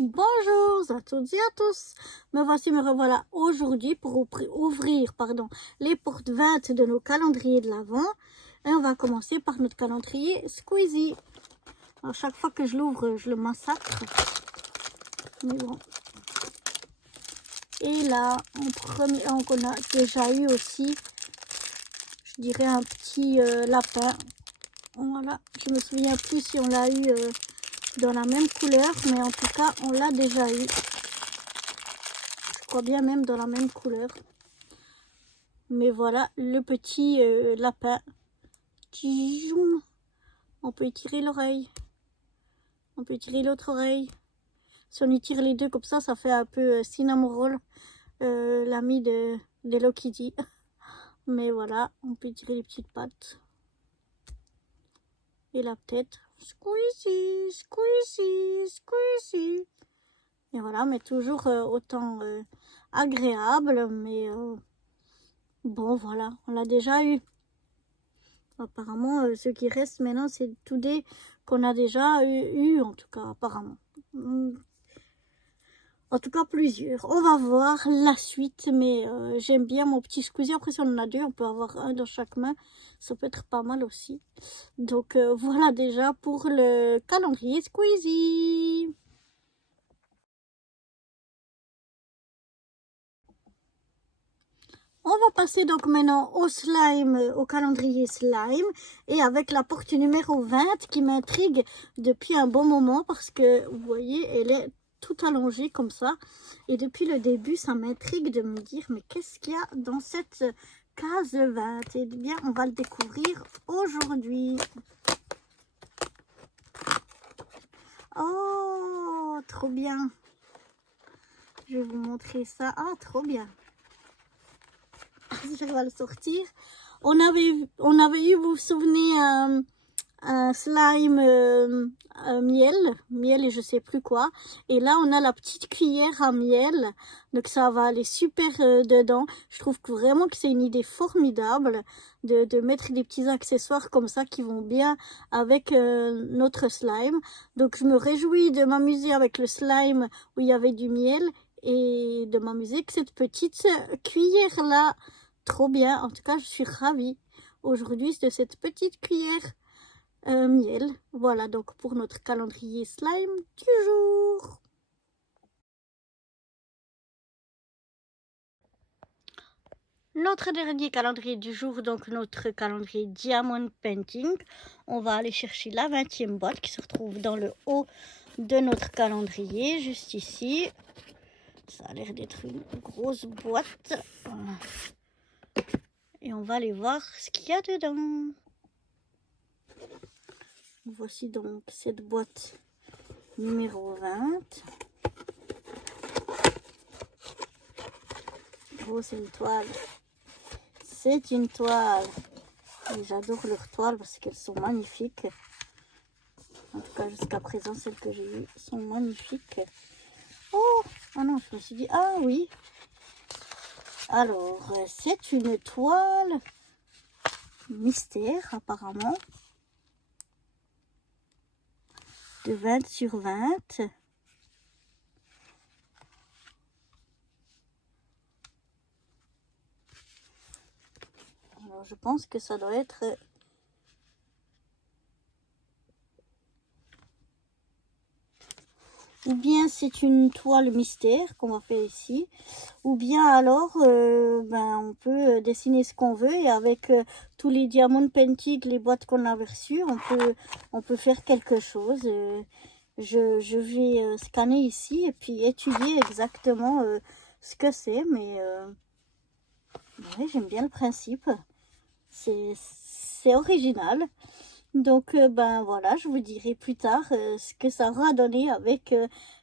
Bonjour à toutes et à tous, me revoilà aujourd'hui pour ouvrir les portes 20 de nos calendriers de l'Avent. Et on va commencer par notre calendrier Squeezie. Alors, chaque fois que je l'ouvre, je le massacre. Mais bon. Et là, en premier, on a déjà eu aussi, je dirais, un petit lapin. Voilà, je me souviens plus si on l'a eu dans la même couleur, mais en tout cas, on l'a déjà eu. Je crois bien même dans la même couleur. Mais voilà, le petit lapin. On peut étirer l'oreille. On peut étirer l'autre oreille. Si on étire les deux comme ça fait un peu Cinnamon Roll, l'ami de Hello Kitty. Mais voilà, on peut étirer les petites pattes. Et la tête. Squeezie, squeezie, squeezie. Et voilà, mais toujours autant agréable. Mais bon, voilà, on l'a déjà eu. Apparemment, ce qui reste maintenant, c'est tous des qu'on a déjà eu, en tout cas, apparemment. En tout cas, plusieurs. On va voir la suite, mais j'aime bien mon petit Squeezie. Après, si on en a deux, on peut avoir un dans chaque main. Ça peut être pas mal aussi. Donc, voilà déjà pour le calendrier Squeezie. On va passer donc maintenant au slime, au calendrier slime, et avec la porte numéro 20 qui m'intrigue depuis un bon moment parce que, vous voyez, elle est tout allongée comme ça. Et depuis le début, ça m'intrigue de me dire, mais qu'est-ce qu'il y a dans cette case 20? Eh bien, on va le découvrir aujourd'hui. Oh, trop bien. Je vais vous montrer ça. Ah, trop bien. Je vais le sortir. On avait eu, vous vous souvenez, un slime miel et je sais plus quoi. Et là, on a la petite cuillère à miel. Donc, ça va aller super dedans. Je trouve que vraiment que c'est une idée formidable de mettre des petits accessoires comme ça qui vont bien avec notre slime. Donc, je me réjouis de m'amuser avec le slime où il y avait du miel et de m'amuser avec cette petite cuillère-là. Trop bien. En tout cas, je suis ravie aujourd'hui de cette petite cuillère miel. Voilà donc pour notre calendrier slime du jour. Notre dernier calendrier du jour, donc notre calendrier Diamond Painting. On va aller chercher la 20e boîte qui se retrouve dans le haut de notre calendrier, juste ici. Ça a l'air d'être une grosse boîte. Et on va aller voir ce qu'il y a dedans. Voici donc cette boîte numéro 20. Oh, c'est une toile. C'est une toile. J'adore leurs toiles parce qu'elles sont magnifiques. En tout cas, jusqu'à présent, celles que j'ai eues sont magnifiques. Oh, ah non, je me suis dit, ah oui. Alors, c'est une toile mystère, apparemment. De 20 sur 20. Alors, je pense que ça doit être... Ou bien c'est une toile mystère qu'on va faire ici. Ou bien alors, on peut dessiner ce qu'on veut. Et avec tous les Diamond Painting, les boîtes qu'on avait reçues, on peut faire quelque chose. Je vais scanner ici et puis étudier exactement ce que c'est. Mais ouais, j'aime bien le principe. C'est original. Donc, voilà, je vous dirai plus tard ce que ça aura donné avec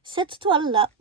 cette toile-là.